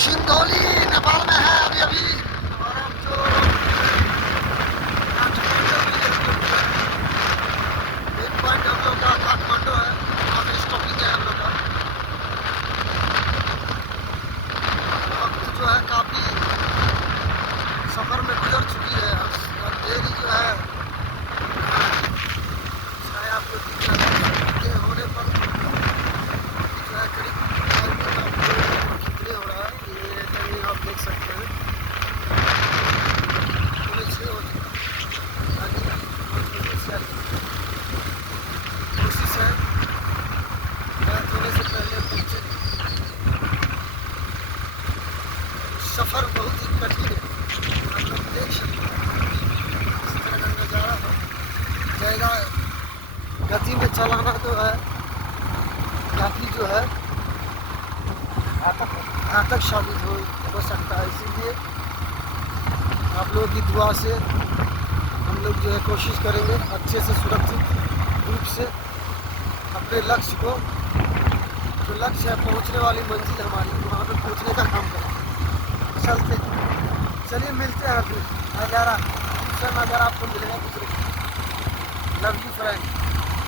सिंधौली नेपाल में है अभी अभी। और हम जो मेन पॉइंट हम लोग का काठमांडू है, वहाँ पे स्टॉपिंग है हम लोग का। वक्त जो है काफ़ी सफ़र में गुजर चुकी है। अंधेरी जो है चाहे आपको दिख रहा है ये होने पर जो है करीब कितने हो रहा है ये टाइमिंग आप देख सकते हैं। पूरे 6 हो चुका कोशिश है रात होने से पहले पहुँचे। सफ़र बहुत ही कठिन है, आप लोग देख सकते हैं इस तरह का नज़ारा है। ज़्यादा गति में चलाना तो है काफ़ी जो है घातक साबित हो सकता है। इसीलिए आप लोगों की दुआ से हम लोग जो है कोशिश करेंगे अच्छे से सुरक्षित रूप से अपने लक्ष्य को, जो लक्ष्य है पहुंचने वाली मंजिल हमारी, वहाँ पे पहुंचने का काम करें। चलते चलिए मिलते हैं। फिर नज़ारा दूसरा नज़ारा आपको मिलेगा दूसरे। Love you friend.